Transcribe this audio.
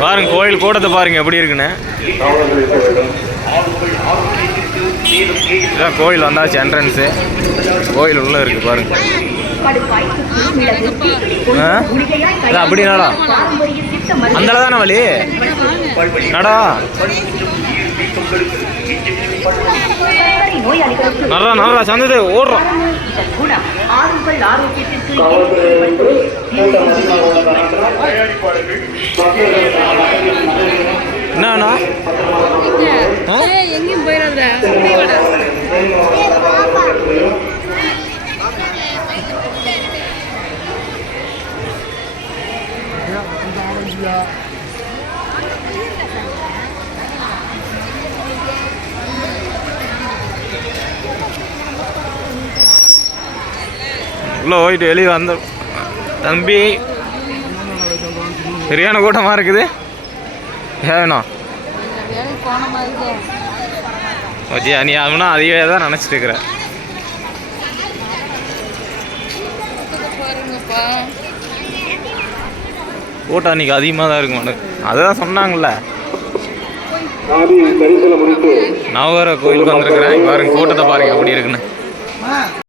பாருங்க கோயில் கூட்டத்தை பாருங்க எப்படி இருக்குன்னு. இதான் கோயில் வந்தாச்சு என்ட்ரன்ஸு கோயில் உள்ள இருக்கு பாருங்க. ஆ? அப்படி நடா. அந்த தானே வழி? நடா. நடா நடா சந்தது ஓடுறோம். என்னண்ணா? எங்கேயும் போயிடாத உள்ள போயிட்டு வெளியே வந்து தம்பி சரியான கூட்டமாக இருக்குது. ஏண்ணா ஓகே நீ அவனா அதையே தான் நினச்சிட்டு இருக்கிற கூட்டம் அன்றைக்கி அதிகமாக தான் இருக்கும் மாட்டேன் அதுதான் சொன்னாங்கல்ல. நவகர கோயிலுக்கு வந்திருக்கிறேன். பாருங்க கூட்டத்தை பாருங்க எப்படி இருக்குன்னு.